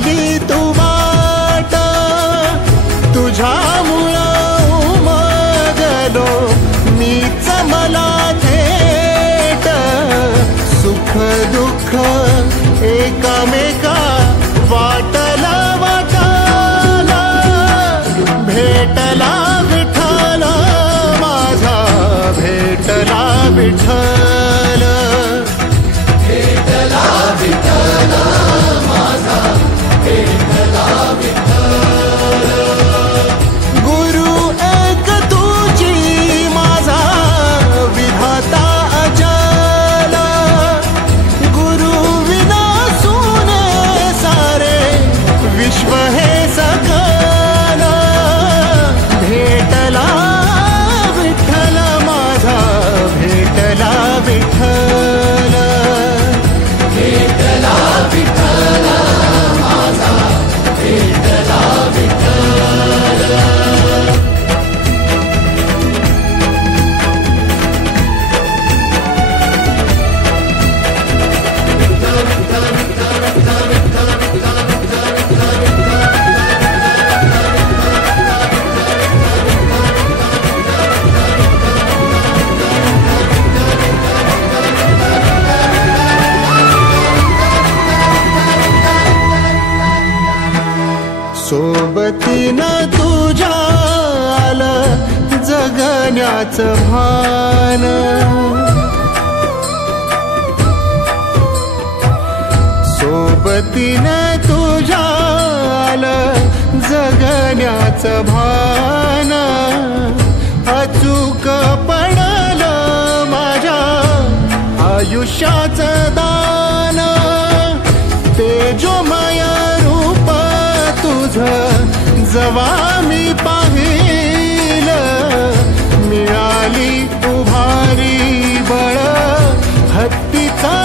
पाहिली तू वाट तुझ्यामुळं उमगलो मीच मला थेट सुख दुःख एकामेका वाटला वाटाला भेटला विठ्ठल माझा भेटला विठ्ठल भेटला विठ्ठल माझा भेटला विठ्ठल गुरु एक तुझी माझा विधाता अचल गुरु विना सुने सारे विश्व हे सकल भेटला विठ्ठल माझा भेटला विठ्ठल भेटला विठ्ठल माझा भेटला विठ्ठल सोबतीनं तुझ्या आलं जगण्याचं भान सोबतीनं तुझ्या आलं जगण्याचं भान अचूक पडलं माझ्या आयुष्याचं दान तेजोमय रूप तुझं जवा मी पाहिलं मिळाली उभारी बळ हत्तीचा